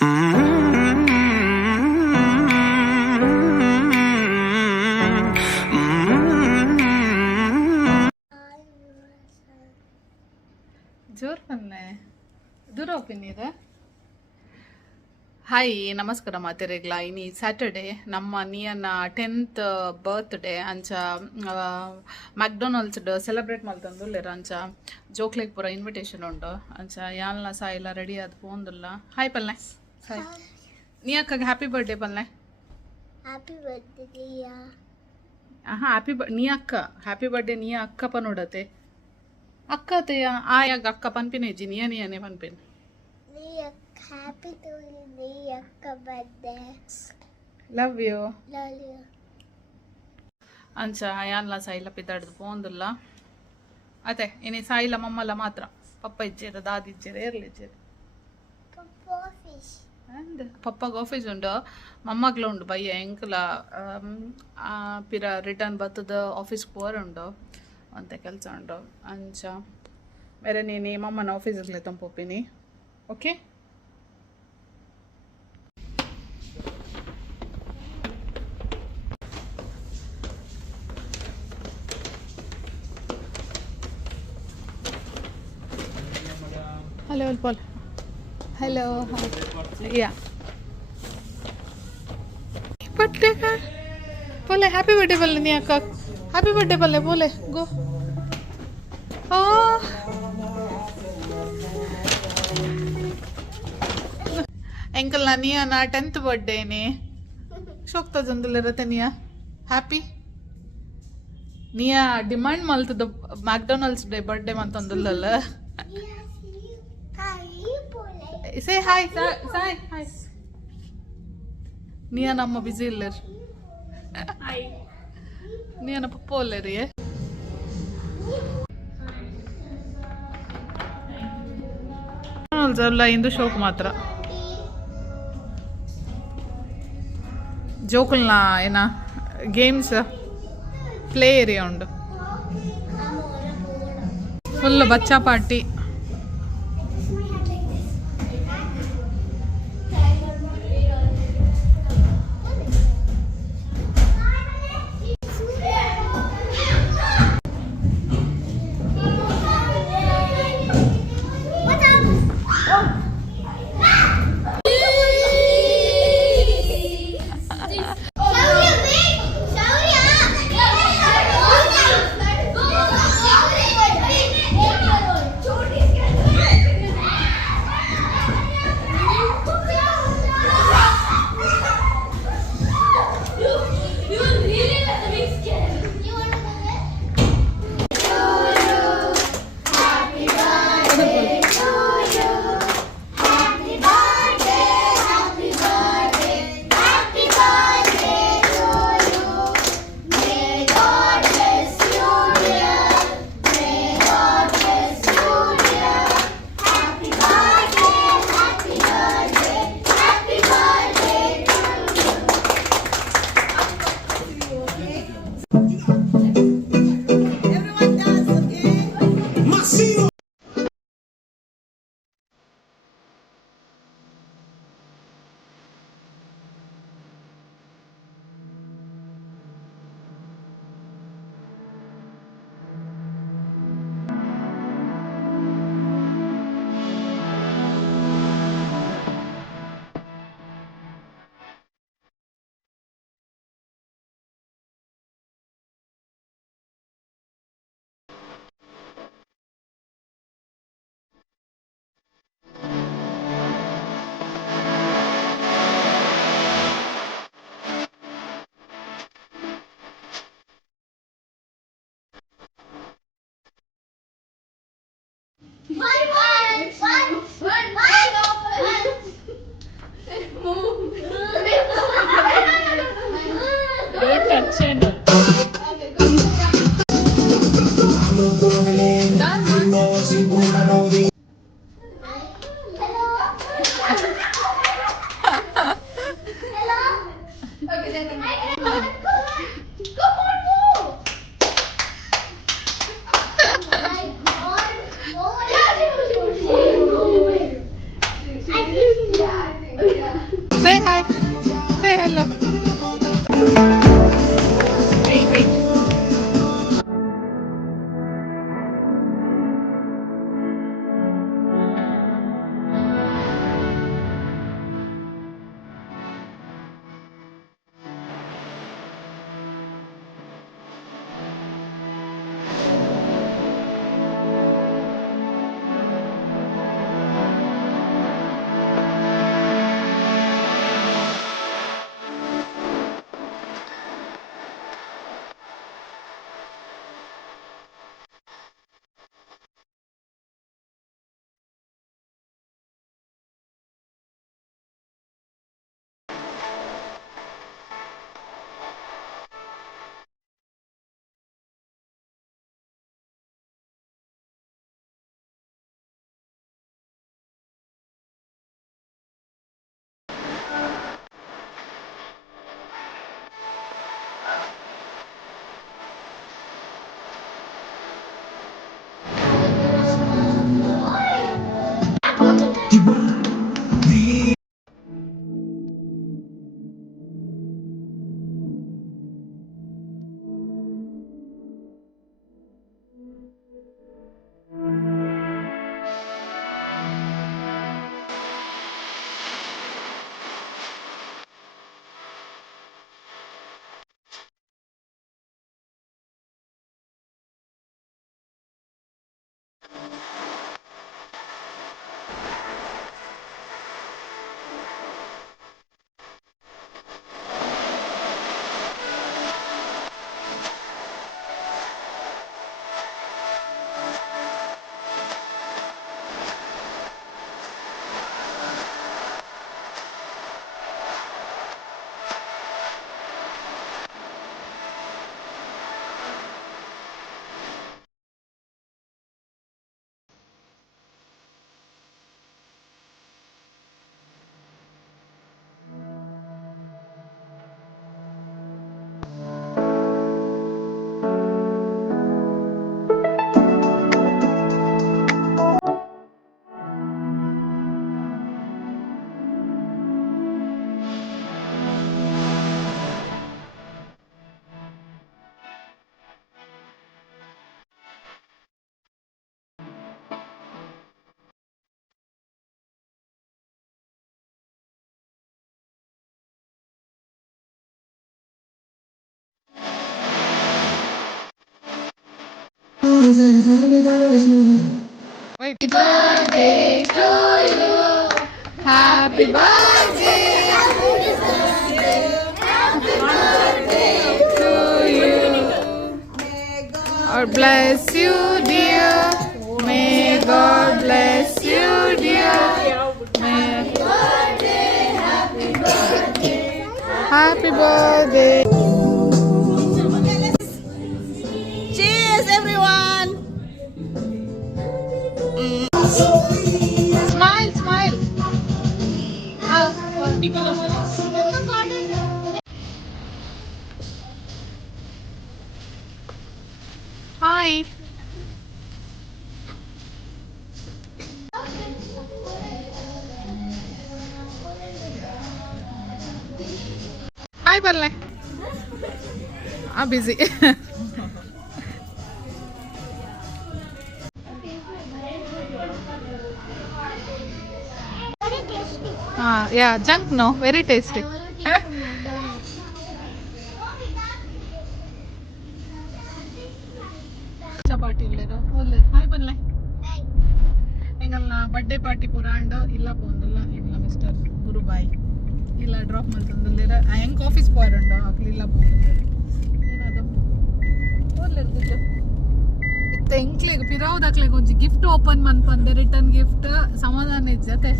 ಜೋರ್ ಪನ್ನೆ ದೂರ ಹೋಗ್ತೀನಿ ಹಾಯ್ ನಮಸ್ಕಾರ ಮಾತೆರೆಗ್ಲ ಇನಿ ಸ್ಯಾಟರ್ಡೇ ನಮ್ಮ ನಿಯನ್ನ 10th ಬರ್ತ್ಡೇ ಅಂಚ ಮ್ಯಾಕ್ಡೊನಾಲ್ಡ್ಸ್ ಸೆಲೆಬ್ರೇಟ್ ಮಲ್ತಂದುಲ್ಲೆರ್ ಅಂಚ ಜೋಕ್ಲೆಗ್ ಪೂರ ಇನ್ವಿಟೇಷನ್ ಉಂಡು ಅಂಚ ಯಾಲ್ನ ಸಾಯಿಲ್ಲ ರೆಡಿ ಆದ್ ಪೋಂದುಲ್ಲ ಹಾಯ್ ಪಲ್ಲೆ ಹಾಯ್ ನೀ ಅಕ್ಕಗೆ ಹ್ಯಾಪಿ ಬರ್ಡೇ ಪಲ್ಲೆ ಹ್ಯಾಪಿ ಬರ್ಡೇ ದಿಯಾ ಹ್ಯಾಪಿ ನೀ ಅಕ್ಕ ಹ್ಯಾಪಿ ಬರ್ಡೇ ನೀ ಅಕ್ಕ ಪನೋಡತೆ ಅಕ್ಕ ತೆಯ ಆಯಾಗ ಅಕ್ಕ ಪನ್ಪಿನೇಜಿ ನೀಯನೇ ಪನ್ಪಿನ್ happy to you akka birthday love you ಅಂಚ ಯಾನ್ಲ ಸಾಯಿಲ್ಲ ಪಿತಾಡ್ದು ಪೋಂದುಲ್ಲ ಅತೆ ಇನಿ ಸಾಯಿಲ್ಲ ಮಮ್ಮಲ್ಲ ಮಾತ್ರ ಪಪ್ಪ ಇಜ್ಜೇರ ದಾದಿ ಇಜ್ಜೇರ ಏರ್ಲಿ ಇಜ್ಜೇರ ಪಪ್ಪಗೆ ಆಫೀಸ್ ಉಂಡು ಮಮ್ಮಗ್ಲ ಉಂಡು ಬಯ್ಯ ಎಂಕ್ಲ ಪಿರ ರಿಟರ್ನ್ ಬತ್ತದ ಆಫೀಸ್ ಪೋರ್ ಉಂಡು ಅಂತ ಕೆಲಸ ಉಂಡು ಅಂಚ ಬೇರೆ ನೀನು ಮಮ್ಮನ ಆಫೀಸ್ಗೆ ತಂಪೊಪ್ಪಿನಿ okay Hello, Paul. Hello. Yeah. Birthday ka? Pole, happy birthday Paul ni akka. Happy birthday Paul, pole, go. Oh. Uncle Nania na 10th birthday ni. Shokta jandule rate niya. Happy. Niya demand maltadu McDonald's day birthday mantandulalla. Say hi, say hi. Niya namma busy illar. Hi. Niya na papa illar ye. ಅಲ್ಲ ಇಂದು ಶೋಕ್ ಮಾತ್ರ ಜೋಕುಲ್ನ ಏನ games play area ಉಂಡು full ಬಚ್ಚಾ party hi. Say hello. Wait, wait. Wait. Happy birthday to you. Happy birthday to you. Or bless you, dear. May God bless you, dear. May happy birthday. Cheers, everyone! Smile, smile. Hi. Hi, Balle. I'm busy. Yeah, junk no, very tasty. Chapati ಇಲ್ಲೇರೋ ಒಳ್ಳೆ ಹಾಯ್ ಬನ್ಲೆ ಎಂಗಲ್ನ birthday party ಪೂರ ಅಂಡ್ ಇಲ್ಲ ಪೋಂದಿಲ್ಲ ಎಂಗ್ಲ mister ಗುರುಬಾಯ್ ಇಲ್ಲ ಡ್ರಾಪ್ ಮಾಡ್ತಂದಿಲ್ಲ ಹೆಂಗ್ ಆಫೀಸ್ ಪೋರ್ ಉಂಡು ಅಕ್ಲು ಇಲ್ಲ ಪೋಂದಿಲ್ಲ ಏನದು ಒಳ್ಳೆ ಇರ್ತಿತ್ತು ಇತ್ತ ಎಂಕ್ಲೆಗ್ ಪಿರಾವುದಾಕ್ಲೆಗ್ ಒಂಜಿ ಗಿಫ್ಟ್ ಓಪನ್ ಮನ್ಪಂದೆ ರಿಟರ್ನ್ ಗಿಫ್ಟ್ ಸಮಾಧಾನ ಇಜ್ಜತೆ